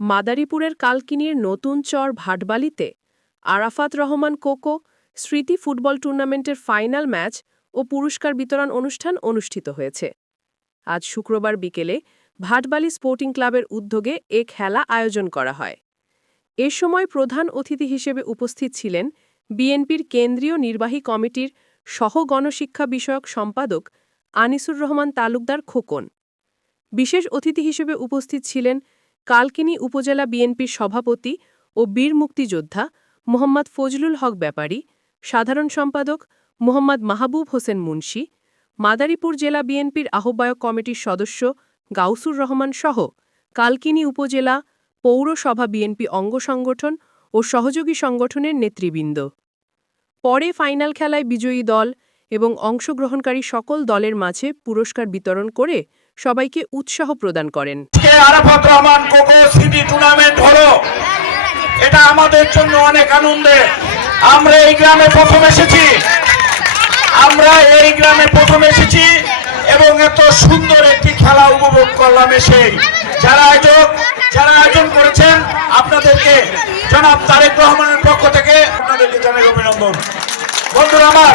মাদারীপুরের কালকিনির নতুন চর ভাটবালিতে আরাফাত রহমান কোকো, স্মৃতি ফুটবল টুর্নামেন্টের ফাইনাল ম্যাচ ও পুরস্কার বিতরণ অনুষ্ঠান অনুষ্ঠিত হয়েছে। আজ শুক্রবার বিকেলে ভাটবালি স্পোর্টিং ক্লাবের উদ্যোগে এ খেলা আয়োজন করা হয়। এ সময় প্রধান অতিথি হিসেবে উপস্থিত ছিলেন বিএনপির কেন্দ্রীয় নির্বাহী কমিটির সহ গণশিক্ষা বিষয়ক সম্পাদক আনিসুর রহমান তালুকদার খোকন। বিশেষ অতিথি হিসেবে উপস্থিত ছিলেন কালকিনি উপজেলা বিএনপির সভাপতি ও বীর মুক্তিযোদ্ধা মোহাম্মদ ফজলুল হক ব্যাপারী, সাধারণ সম্পাদক মোহাম্মদ মাহবুব হোসেন মুন্সি, মাদারীপুর জেলা বিএনপির আহ্বায়ক কমিটির সদস্য গাউসুর রহমান সহ কালকিনি উপজেলা পৌরসভা বিএনপি অঙ্গ সংগঠন ও সহযোগী সংগঠনের নেতৃবৃন্দ। পরে ফাইনাল খেলায় বিজয়ী দল এবং অংশগ্রহণকারী সকল দলের মাঝে পুরস্কার বিতরণ করে সবাইকে উৎসাহ প্রদান করেন। আজকে আরাফাত রহমান কোকো সিটি টুর্নামেন্ট হলো। এটা আমাদের জন্য অনেক আনন্দের আমরা এই গ্রামে প্রথম এসেছি। আমরা এই গ্রামে প্রথম এসেছি এবং এত সুন্দর একটি খেলা উপভোগ করলাম এসে। যারা আয়োজক যারা আয়োজন করেছেন আপনাদেরকে জনাব তারেক রহমানের পক্ষ থেকে আপনাদেরকে জানাই অভিনন্দন। বন্ধুরা আমার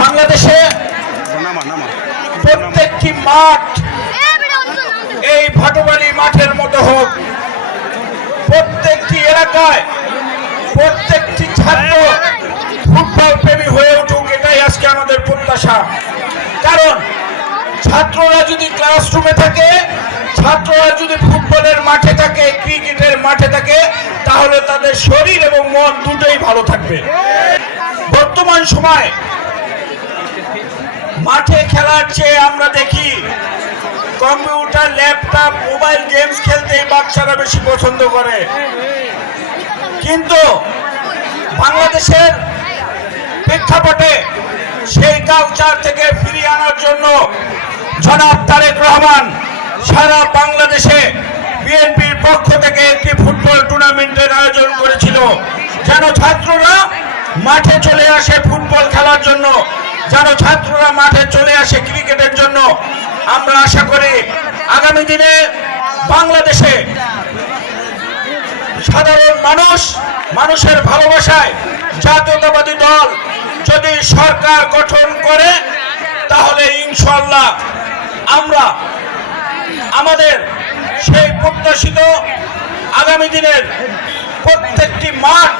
বাংলাদেশে প্রত্যেকটি মাঠ এই ভাটবালি মাঠের মতো হোক। প্রত্যেকটি এলাকায় প্রত্যেকটি ছাত্র ফুটবল প্রেমী হয়ে উঠুক, এটাই আজকে আমাদের প্রত্যাশা। কারণ ছাত্ররা যদি ক্লাসরুমে থাকে, ছাত্ররা যদি ফুটবলের মাঠে থাকে, ক্রিকেটের মাঠে থাকে, তাহলে তাদের শরীর এবং মন দুটোই ভালো থাকবে। বর্তমান সময় মাঠে খেলার চেয়ে আমরা দেখি কম্পিউটার, ল্যাপটপ, মোবাইল গেমস খেলতেই বাচ্চারা বেশি পছন্দ করে। কিন্তু বাংলাদেশের প্রেক্ষাপটে সেই কালচার থেকে ফিরিয়ে আনার জন্য জনাব তারেক রহমান সারা বাংলাদেশে বিএনপির পক্ষ থেকে একটি ফুটবল টুর্নামেন্টের আয়োজন করেছিল। যেন ছাত্ররা মাঠে চলে আসে ফুটবল খেলার জন্য, যেন ছাত্ররা মাঠে চলে আসে ক্রিকেটের জন্য। আমরা আশা করি আগামী দিনে বাংলাদেশে সাধারণ মানুষ, মানুষের ভালোবাসায় জাতীয়তাবাদী দল যদি সরকার গঠন করে, তাহলে ইনশাল্লাহ আমরা আমাদের সেই প্রত্যাশিত আগামী দিনের প্রত্যেকটি মাঠ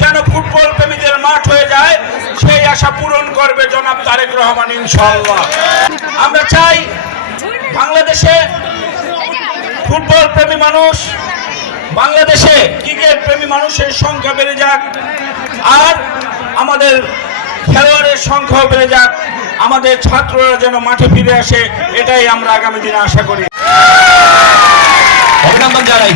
যেন ফুটবল প্রেমীদের মাঠ হয়ে যায়, সেই আশা পূরণ করবে জনাব তারেক রহমান ইনশাল্লাহ আমরা চাই বাংলাদেশে ফুটবল প্রেমী মানুষ, বাংলাদেশে ক্রিকেট প্রেমী মানুষের সংখ্যা বেড়ে যাক, আর আমাদের খেলোয়াড়ের সংখ্যাও বেড়ে যাক, আমাদের ছাত্ররা যেন মাঠে ফিরে আসে, এটাই আমরা আগামী দিনে আশা করি। অভিনন্দন জানাই